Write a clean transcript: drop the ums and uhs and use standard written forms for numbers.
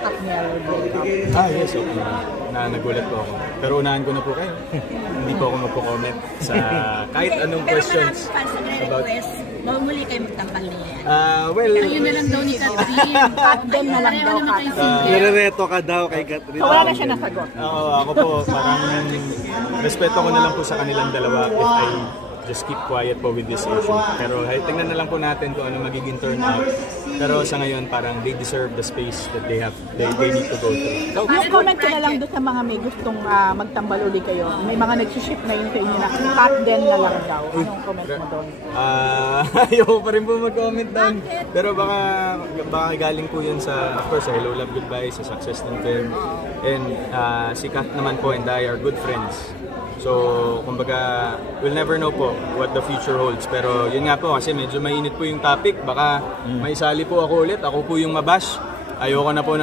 Katniel. Yes, okay. Nagulat po ako. Pero unahan ko na po kayo. Hindi po ako magpo-comment sa kahit anong questions about... Muli kayo magtampal nila yan. Well... Ayun na lang daw ni Catherine. Doon na lang daw, Catherine. Nirereto ka daw kay Catherine. So wala na siya nasagot. Oo, ako po parang respeto ko na lang po sa kanilang dalawa if I just keep quiet po with this issue. Pero tingnan na lang po natin kung ano magiging turnout. Pero sa ngayon parang they deserve the space that they need to go through. So, Yung comment ko na lang doon sa mga may gustong magtambal uli kayo. May mga nag-ship na yun sa inyo na cut din na lang daw. Anong comment mo doon? ayoko pa rin po mag-comment doon. Pero baka galing po yun sa, of course, sa Hello Love Goodbye, sa success ng film. And si Kat naman po and I are good friends. So, kumbaga, we'll never know po what the future holds. Pero yun nga po, kasi medyo mainit po yung topic. Baka maisali po ako ulit. Ako po yung mabash. Ayoko na po